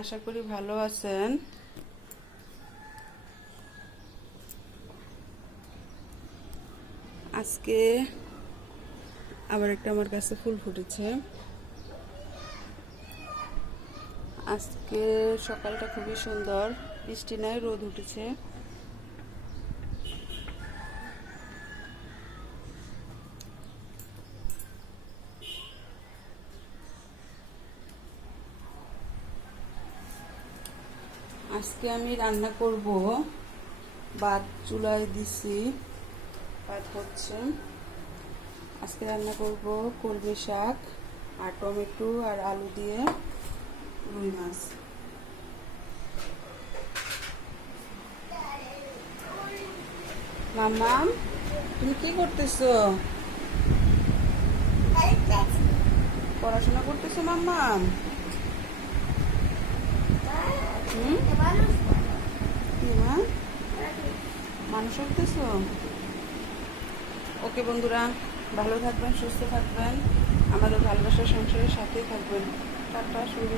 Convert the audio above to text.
আশা করি ভালো আছেন। আজকে আবার একটা আমার কাছে ফুল ফুটেছে। আজকে সকালটা খুবই সুন্দর, বৃষ্টি নাই, রোদ উঠেছে। আজকে আমি রান্না করব, ভাত চুলায় দিছি, ভাত হচ্ছে। আজকে রান্না করব কলমি শাক আর টমেটো আর আলু দিয়ে রুই মাছ। মাম্মাম, তুমি কি করতেছো? পড়াশোনা করতেছো মাম্মাম? কি মা, মানুষ করতেছো? ওকে বন্ধুরা, ভালো থাকবেন, সুস্থ থাকবেন, আমাদের ভালোবাসার সংসারের সাথেই থাকবেন। টাটা, শুরু।